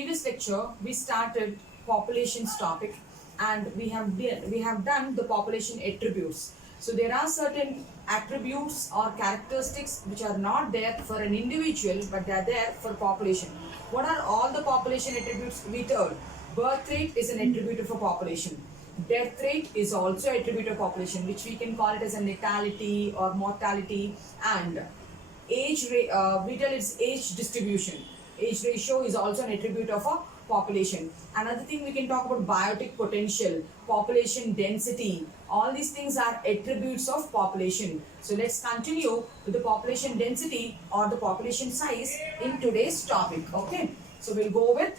previous lecture, we started populations topic, and we have done the population attributes. So there are certain attributes or characteristics which are not there for an individual, but they are there for population. What are all the population attributes? We told birth rate is an attribute of a population. Death rate is also attribute of population, which we can call it as a natality or mortality. And we tell it's age distribution. Age ratio is also an attribute of a population. Another thing we can talk about biotic potential, population density. All these things are attributes of population. So let's continue with the population density or the population size in today's topic. Okay, so we'll go with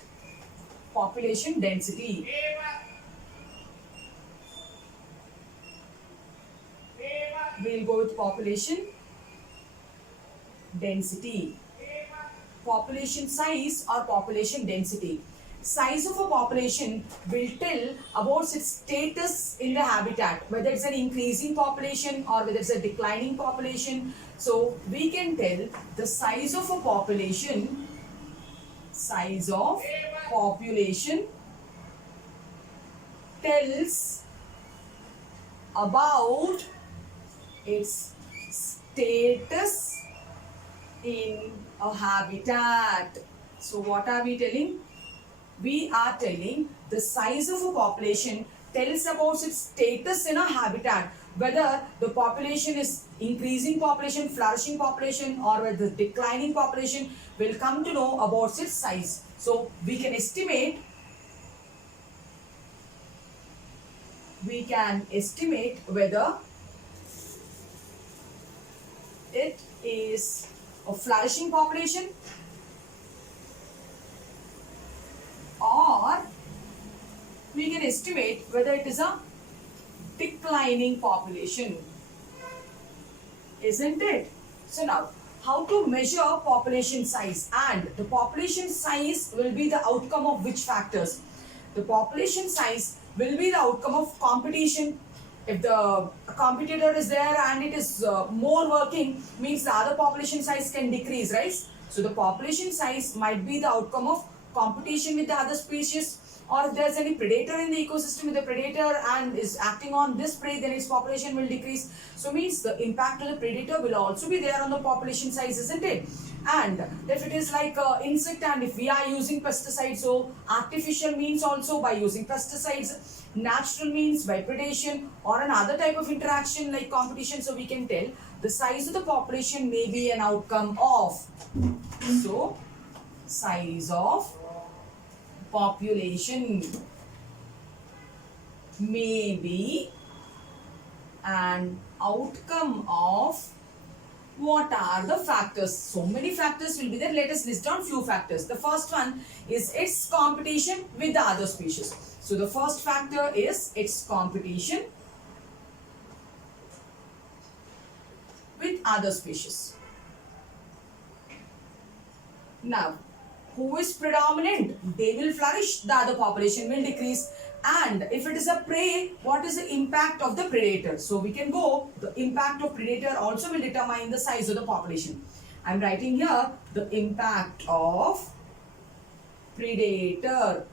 population density. We'll go with population density. Population size or population density. Size of a population will tell about its status in the habitat, whether it's an increasing population or whether it's a declining population. So we can tell the size of a population, tells about its status in a habitat. So what are we telling? We are telling the size of a population tells about its status in a habitat, whether the population is increasing population, flourishing population, or whether the declining population. Will come to know about its size. So we can estimate whether it is a flourishing population or we can estimate whether it is a declining population, isn't it? So now, how to measure population size? And the population size will be the outcome of which factors? The population size will be the outcome of competition. If the competitor is there and it is more working, means the other population size can decrease, right? So the population size might be the outcome of competition with the other species, or if there's any predator in the ecosystem with the predator and is acting on this prey, then its population will decrease. So means the impact of the predator will also be there on the population size, isn't it? And if it is like insect, and if we are using pesticides, so artificial means also by using pesticides, natural means by predation or another type of interaction like competition. So we can tell the size of the population may be an outcome of. So size of population may be an outcome of. What are the factors? So many factors will be there. Let us list down few factors. The first one is its competition with the other species. So the first factor is its competition with other species. Now, who is predominant? They will flourish, the other population will decrease. And if it is a prey, what is the impact of the predator? So we can go, the impact of predator also will determine the size of the population. I am writing here the impact of predator.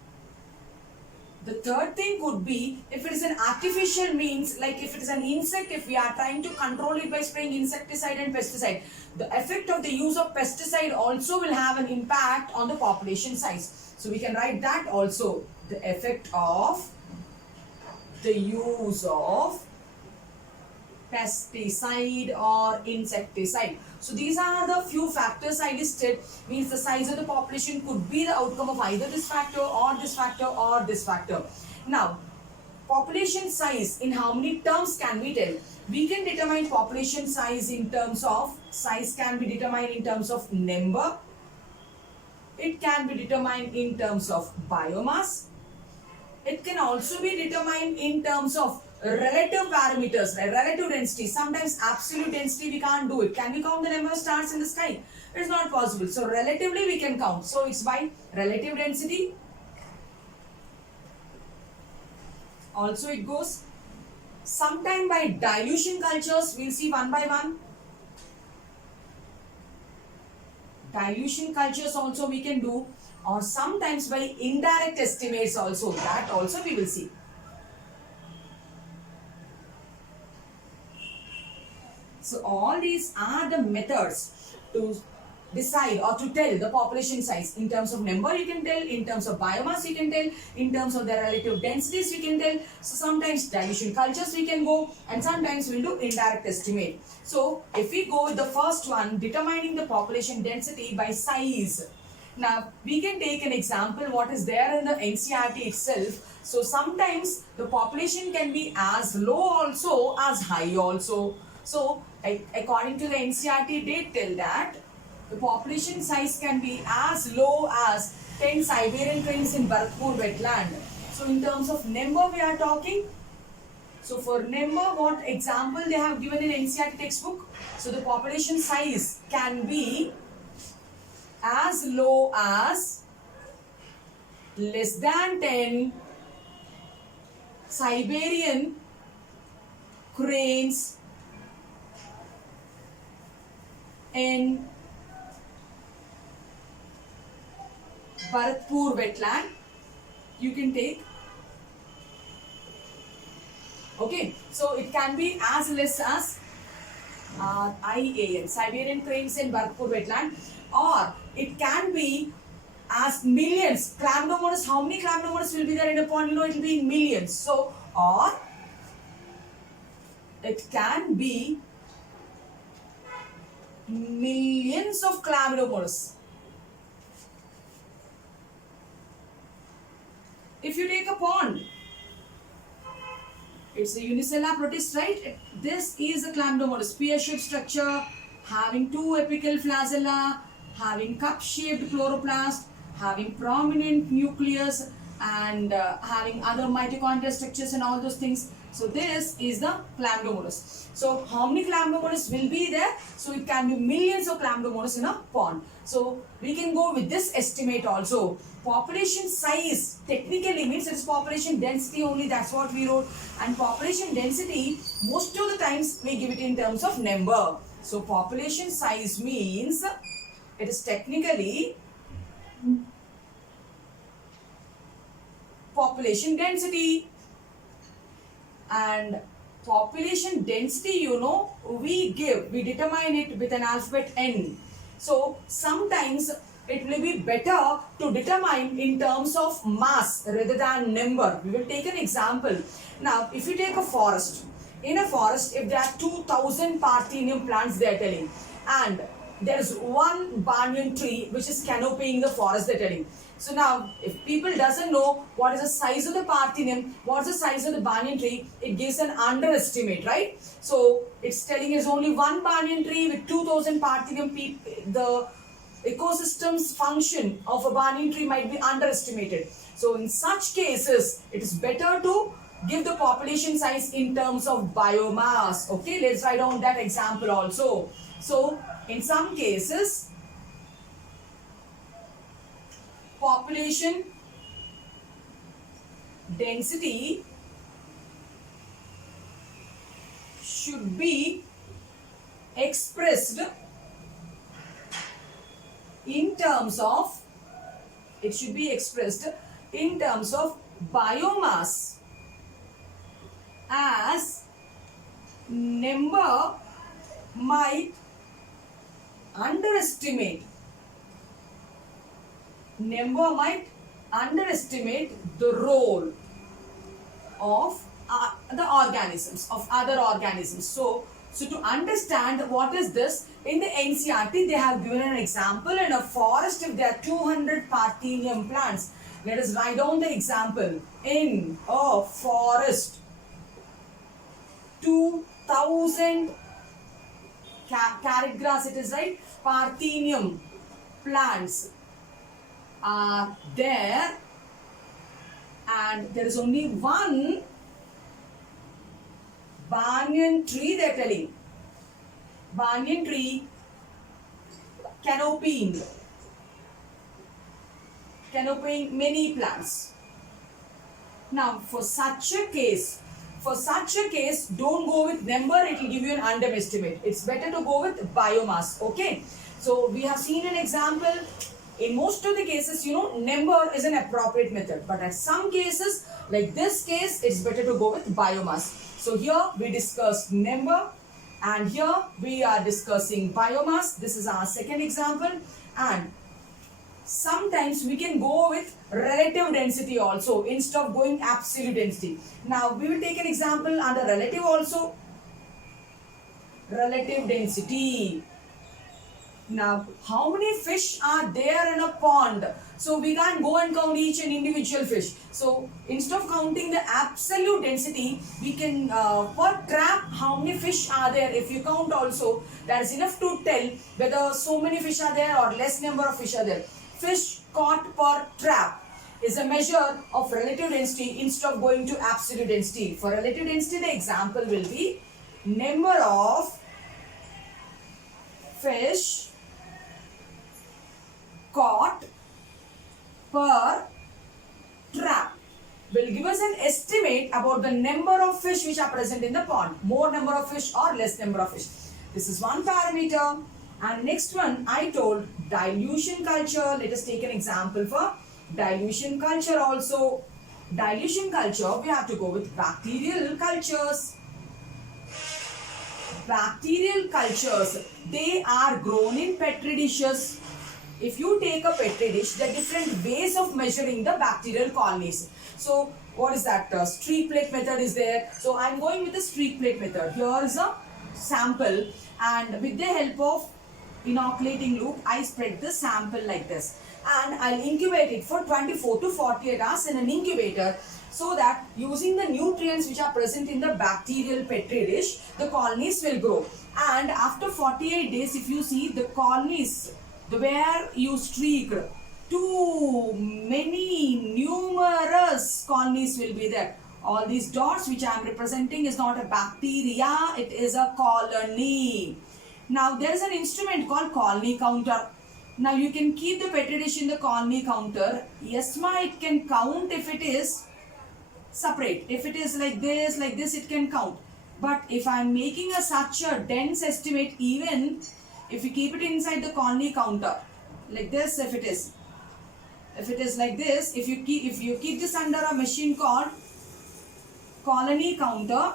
The third thing could be if it is an artificial means, like if it is an insect, if we are trying to control it by spraying insecticide and pesticide, the effect of the use of pesticide also will have an impact on the population size. So we can write that also, the effect of the use of pesticide or insecticide. So these are the few factors I listed. Means the size of the population could be the outcome of either this factor or this factor or this factor. Now, population size, in how many terms can we tell? We can determine population size in terms of, size can be determined in terms of number. It can be determined in terms of biomass. It can also be determined in terms of relative parameters, right? Relative density. Sometimes absolute density we can't do it. Can we count the number of stars in the sky? It is not possible. So relatively we can count. So it's by relative density. Also it goes. Sometime by dilution cultures, we'll see one by one. Dilution cultures also we can do. or sometimes by indirect estimates also. That also we will see. So all these are the methods to decide or to tell the population size. In terms of number you can tell, in terms of biomass you can tell, in terms of the relative densities you can tell. So sometimes dilution cultures we can go, and sometimes we'll do indirect estimate. So if we go with the first one, determining the population density by size. Now we can take an example what is there in the NCERT itself. So sometimes the population can be as low also as high also. So according to the NCERT, they tell that the population size can be as low as 10 Siberian cranes in Bharatpur wetland. So in terms of number we are talking. So for number, what example they have given in NCERT textbook? So the population size can be as low as less than 10 Siberian cranes in Bharatpur wetland. You can take. Okay, so it can be as less as IAN, Siberian cranes in Bharatpur wetland, or it can be as millions. Chlamydomonas, how many chlamydomonas will be there in a pond? You know, it will be in millions. So, or it can be millions of chlamydomonas. If you take a pond, it's a Unicella protist, right? This is a chlamydomonas, pear-shaped structure, having two apical flagella, having cup-shaped chloroplast, having prominent nucleus, and having other mitochondrial structures and all those things. So this is the chlamydomonas. So how many chlamydomonas will be there? So it can be millions of chlamydomonas in a pond. So we can go with this estimate also. Population size technically means it is population density only, that's what we wrote. And population density, most of the times we give it in terms of number. So population size means it is technically population density. And population density, you know, we determine it with an alphabet N. So sometimes it will be better to determine in terms of mass rather than number. We will take an example. Now, if you take a forest, in a forest, if there are 2000 Parthenium plants, they are telling, and there is one banyan tree which is canopying the forest, they are telling. So now, if people doesn't know what is the size of the Parthenium, what's the size of the banyan tree, it gives an underestimate, right? So it's telling is only one banyan tree with 2000 Parthenium. The ecosystem's function of a banyan tree might be underestimated. So in such cases, it is better to give the population size in terms of biomass. Okay, let's write down that example also. So in some cases, population density should be expressed in terms of, it should be expressed in terms of biomass, as number might underestimate the role of the organisms, of other organisms. So to understand what is this, in the NCERT they have given an example. In a forest, if there are 200 Parthenium plants, let us write down the example. In a forest, 2000 carrot grass, it is right, Parthenium plants are there, and there is only one banyan tree, they are telling. Banyan tree canopying many plants. Now for such a case, don't go with number, it will give you an underestimate. It's better to go with biomass. Okay, so we have seen an example. in most of the cases, number is an appropriate method. But at some cases, like this case, it's better to go with biomass. So here we discussed number, and here we are discussing biomass. This is our second example. And sometimes we can go with relative density also instead of going absolute density. Now we will take an example under relative also. Relative density. Now, how many fish are there in a pond? So we can't go and count each and individual fish. So instead of counting the absolute density, we can per trap how many fish are there. If you count also, that is enough to tell whether so many fish are there or less number of fish are there. Fish caught per trap is a measure of relative density instead of going to absolute density. For relative density, the example will be number of fish caught per trap will give us an estimate about the number of fish which are present in the pond. More number of fish or less number of fish. This is one parameter. And next one, I told dilution culture. Let us take an example for dilution culture also. Dilution culture, we have to go with bacterial cultures. Bacterial cultures, they are grown in petri dishes. If you take a petri dish, there are different ways of measuring the bacterial colonies. So, what is that? Streak plate method is there. So, I am going with the streak plate method. Here is a sample, and with the help of inoculating loop, I spread the sample like this. And I'll incubate it for 24 to 48 hours in an incubator, so that using the nutrients which are present in the bacterial petri dish, the colonies will grow. And after 48 days, if you see the colonies, where you streaked, too many numerous colonies will be there. All these dots which I am representing is not a bacteria, it is a colony. Now there is an instrument called colony counter. Now you can keep the petri dish in the colony counter. Yes ma, it can count if it is separate. If it is like this, it can count. But if I am making such a dense estimate, even if you keep it inside the colony counter, like this, if it is like this, if you keep this under a machine called colony counter,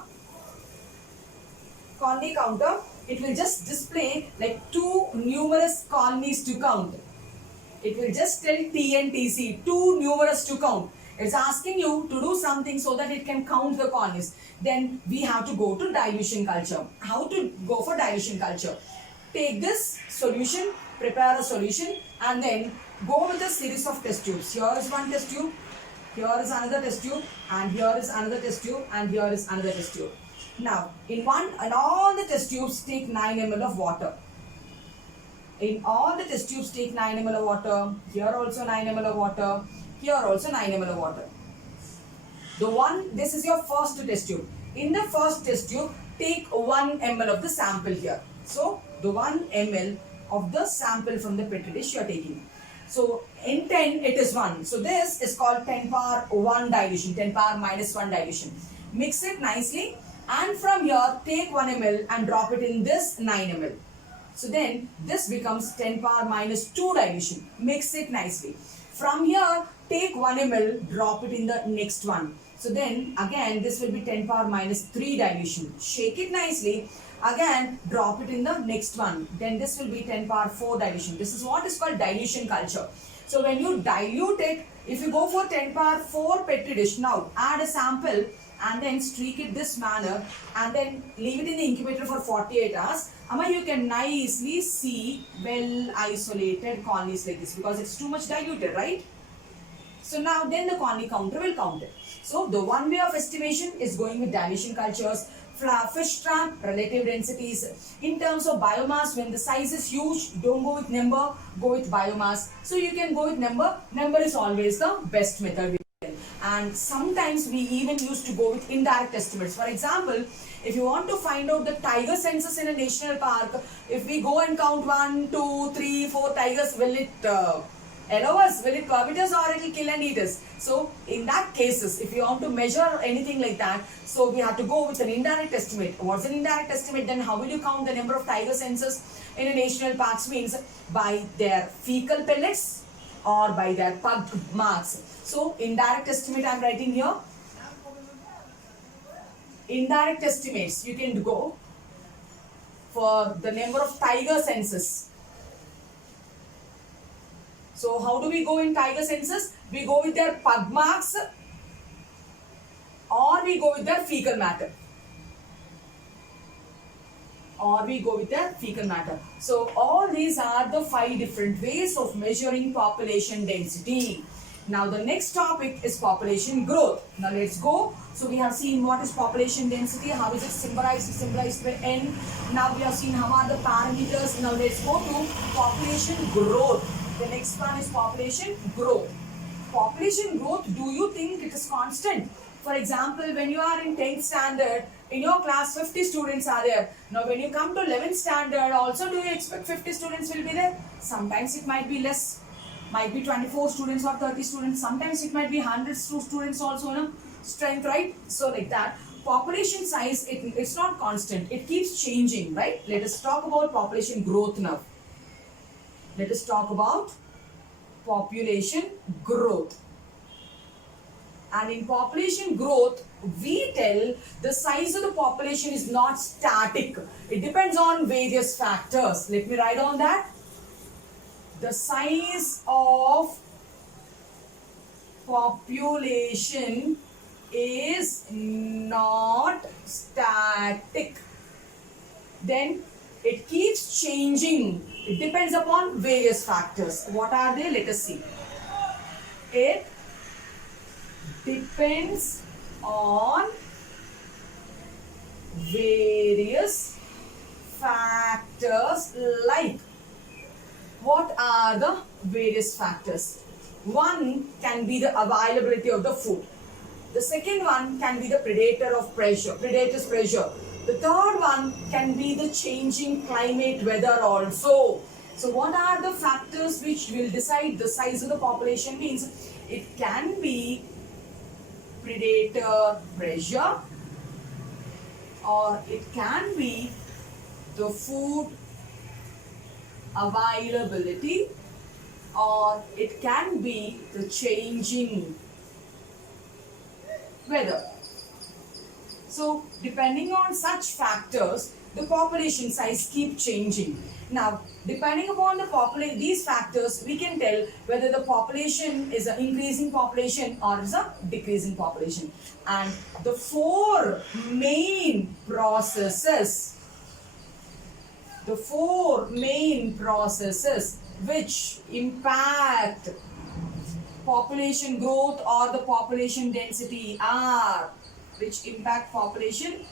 it will just display like too numerous colonies to count. It will just tell TNTC, too numerous to count. It's asking you to do something so that it can count the colonies. Then we have to go to dilution culture. How to go for dilution culture? Take this solution, prepare a solution, and then go with a series of test tubes. Here is one test tube, here is another test tube, and here is another test tube, and here is another test tube. Now, in all the test tubes, take 9 ml of water. In all the test tubes, take 9 ml of water. Here also 9 ml of water. Here also 9 ml of water. This is your first test tube. In the first test tube, take 1 ml of the sample here. So, the 1 ml of the sample from the petri dish you are taking. So, in 10, it is 1. So, this is called 10 power 1 dilution, 10 power minus 1 dilution. Mix it nicely, and from here, take 1 ml and drop it in this 9 ml. So, then this becomes 10 power minus 2 dilution. Mix it nicely. From here, take 1 ml, drop it in the next one. So, then again, this will be 10 power minus 3 dilution. Shake it nicely. Again, drop it in the next one. Then this will be 10 power 4 dilution. This is what is called dilution culture. So when you dilute it, if you go for 10 power 4 petri dish, now add a sample and then streak it this manner and then leave it in the incubator for 48 hours. Amma, you can nicely see well isolated colonies like this because it's too much diluted, right? So now then the colony counter will count it. So the one way of estimation is going with dilution cultures. Fish trap, relative densities. In terms of biomass, when the size is huge, don't go with number, go with biomass. So you can go with number. Number is always the best method. And sometimes we even used to go with indirect estimates. For example, if you want to find out the tiger census in a national park, if we go and count 1, 2, 3, 4 tigers, will it allow us? Will it permit us or it will kill and eat us? So in that cases, if you want to measure anything like that, so we have to go with an indirect estimate. What's an indirect estimate? Then how will you count the number of tiger census in a national parks? Means by their fecal pellets or by their pug marks. So indirect estimate I am writing here. Indirect estimates you can go for the number of tiger census. So how do we go in tiger census? We go with their pug marks or we go with their fecal matter. So all these are the 5 different ways of measuring population density. Now the next topic is population growth. Now let's go. So we have seen what is population density, how is it symbolized? It's symbolized by N. Now we have seen how are the parameters. Now let's go to population growth. The next one is population growth. Population growth, do you think it is constant? For example, when you are in 10th standard, in your class 50 students are there. Now when you come to 11th standard, also do you expect 50 students will be there? Sometimes it might be less. Might be 24 students or 30 students. Sometimes it might be 100 students also, strength, right? So like that. Population size, it's not constant. It keeps changing, right? Let us talk about population growth now. Let us talk about population growth. And in population growth, we tell the size of the population is not static. It depends on various factors. Let me write on that. The size of population is not static. Then it keeps changing. It depends upon various factors. What are they? Let us see. It depends on various factors. Like, what are the various factors? One can be the availability of the food. The second one can be the predator's pressure. The third one can be the changing climate, weather also. So what are the factors which will decide the size of the population? Means it can be predator pressure, or it can be the food availability, or it can be the changing weather. So depending on such factors, the population size keep changing. Now, depending upon the these factors, we can tell whether the population is an increasing population or is a decreasing population. And the 4 main processes which impact population growth or the population density are, which impact population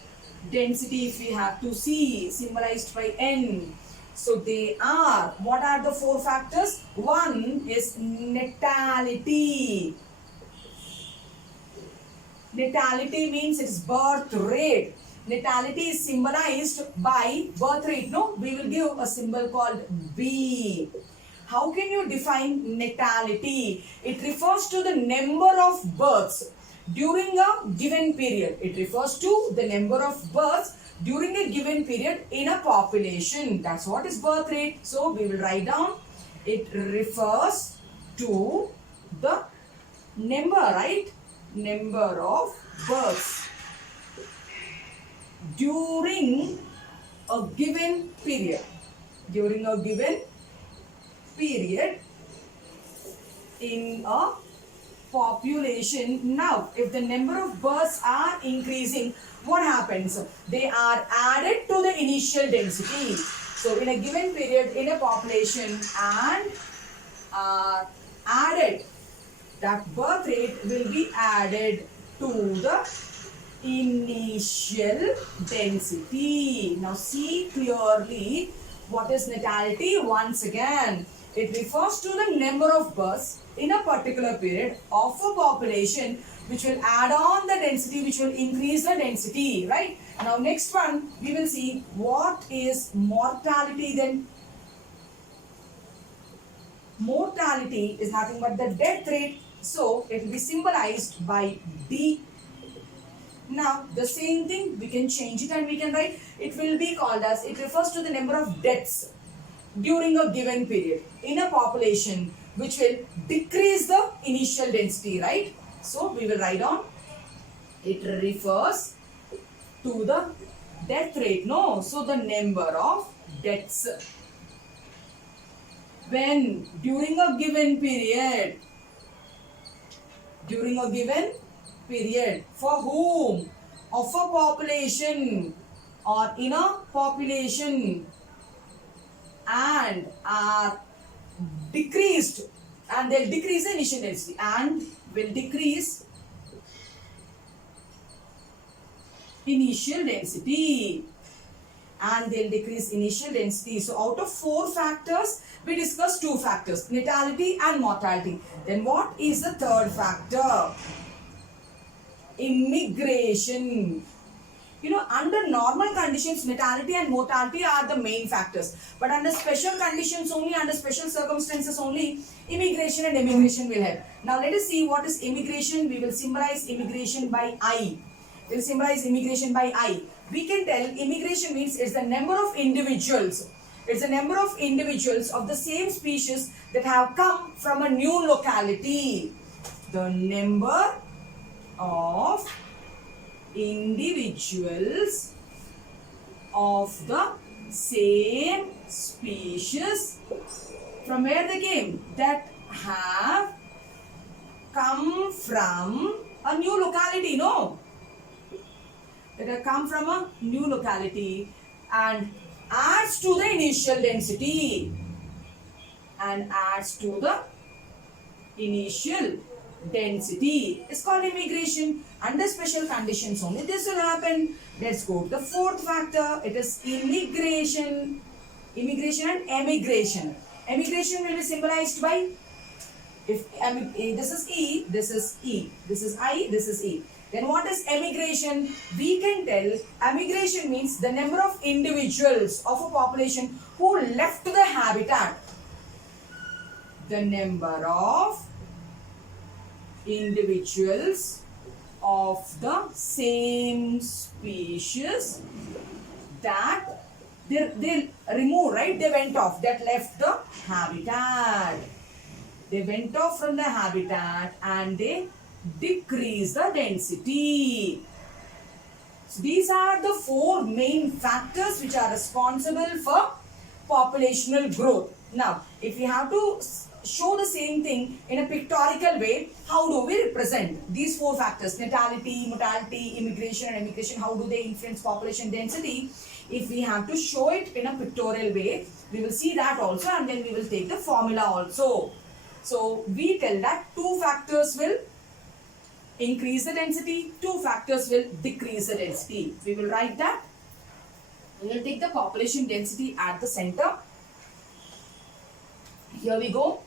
density, if we have to see, symbolized by N. So they are, what are the 4 factors? One is natality. Natality means its birth rate. Natality is symbolized by birth rate. No, we will give a symbol called B. How can you define natality? It refers to the number of births during a given period. It refers to the number of births during a given period in a population. That's what is birth rate. So we will write down, it refers to the number, right? Number of births during a given period. During a given period in a population. Now, if the number of births are increasing, what happens? They are added to the initial density. So, in a given period in a population and added, that birth rate will be added to the initial density. Now, see clearly what is natality. Once again, it refers to the number of births in a particular period of a population which will add on the density, which will increase the density, right? Now next one, we will see what is mortality then. Mortality is nothing but the death rate, so it will be symbolized by D. Now the same thing, we can change it and we can write, it will be called as, it refers to the number of deaths during a given period in a population which will decrease the initial density, right? So we will write on, it refers to the death rate, no? So the number of deaths when during a given period, for whom, of a population or in a population, and are decreased, and they'll decrease the initial density, and will decrease initial density, and they'll decrease initial density. So out of 4 factors, we discussed 2 factors, natality and mortality. Then what is the third factor? Immigration. You know, under normal conditions, natality and mortality are the main factors. But under special conditions only, under special circumstances only, immigration and emigration will help. Now let us see what is immigration. We will symbolize immigration by I. We will symbolize immigration by I. We can tell immigration means it's the number of individuals. It's the number of individuals of the same species that have come from a new locality. The number of individuals of the same species from where they came, that have come from a new locality, no? That have come from a new locality and adds to the initial density. And adds to the initial density. It's called immigration. Under special conditions only this will happen. Let's go to the fourth factor. It is immigration. Immigration and emigration. Emigration will be symbolized by, if this is E, this is E, this is I, this is E. Then what is emigration? We can tell emigration means the number of individuals of a population who left the habitat. The number of individuals of the same species that they removed, right? They went off, that left the habitat. They went off from the habitat and they decrease the density. So these are the 4 main factors which are responsible for populational growth. Now, if we have to show the same thing in a pictorial way, how do we represent these 4 factors? Natality, mortality, immigration and emigration, how do they influence population density? If we have to show it in a pictorial way, we will see that also, and then we will take the formula also. So we tell that 2 factors will increase the density, 2 factors will decrease the density. We will write that. We will take the population density at the center. Here we go.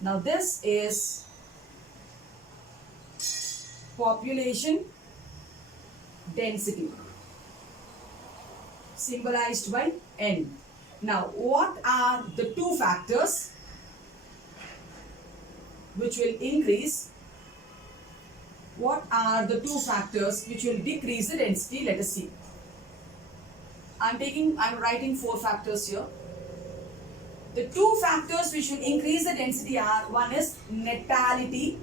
Now this is population density, symbolized by N. Now what are the 2 factors which will increase? What are the 2 factors which will decrease the density? Let us see. I'm writing 4 factors here. The 2 factors which will increase the density are, one is natality.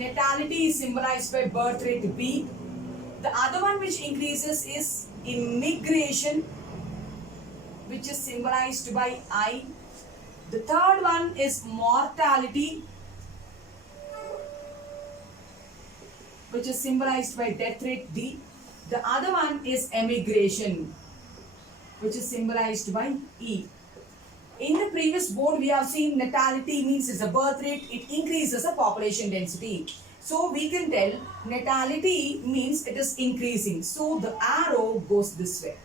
Natality is symbolized by birth rate B. The other one which increases is immigration, which is symbolized by I. The third one is mortality, which is symbolized by death rate D. The other one is emigration, which is symbolized by E. In the previous board, we have seen natality means it's a birth rate, it increases the population density. So we can tell natality means it is increasing. So the arrow goes this way,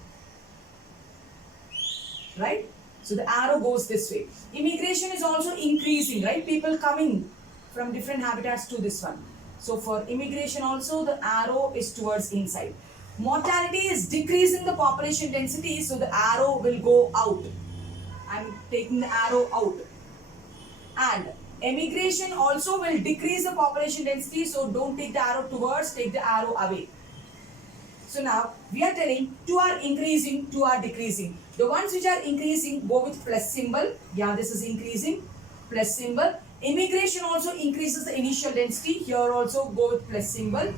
right? So the arrow goes this way. Immigration is also increasing, right? People coming from different habitats to this one. So for immigration also the arrow is towards inside. Mortality is decreasing the population density, so the arrow will go out. I'm taking the arrow out. And emigration also will decrease the population density, so don't take the arrow towards, take the arrow away. So now we are telling two are increasing, two are decreasing. The ones which are increasing go with plus symbol. Yeah, this is increasing, plus symbol. Immigration also increases the initial density. Here also go with plus symbol.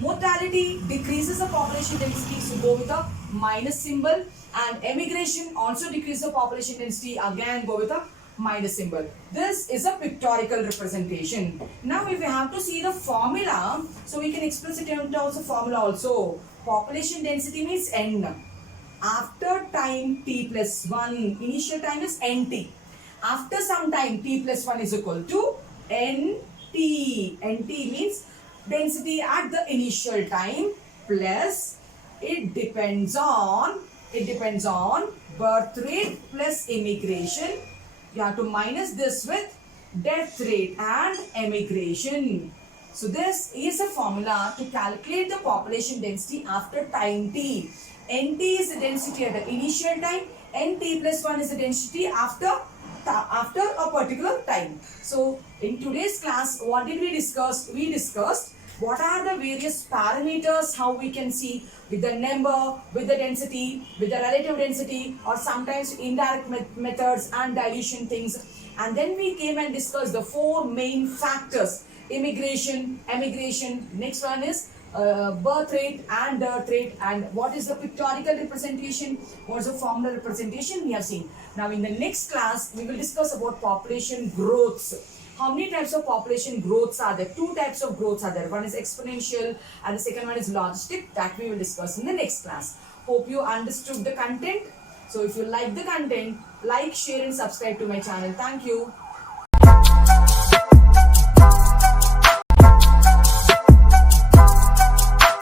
Mortality decreases the population density, so go with a minus symbol. And emigration also decreases the population density, again go with a minus symbol. This is a pictorial representation. Now if we have to see the formula, so we can express it in terms of formula also. Population density means n. After time t plus 1, initial time is nt. After some time t plus 1 is equal to nt. Nt means density at the initial time plus it depends on birth rate plus immigration. You have to minus this with death rate and emigration. So this is a formula to calculate the population density after time t. Nt is the density at the initial time, nt plus 1 is the density after a particular time. So in today's class, what did we discuss? We discussed what are the various parameters, how we can see with the number, with the density, with the relative density, or sometimes indirect methods and dilution things. And then we came and discussed the four main factors: immigration, emigration, next one is birth rate and death rate, and what is the pictorial representation, what is the formular representation we have seen. Now in the next class, we will discuss about population growths. How many types of population growths are there? Two types of growths are there. One is exponential and the second one is logistic. That we will discuss in the next class. Hope you understood the content. So if you like the content, like, share and subscribe to my channel. Thank you.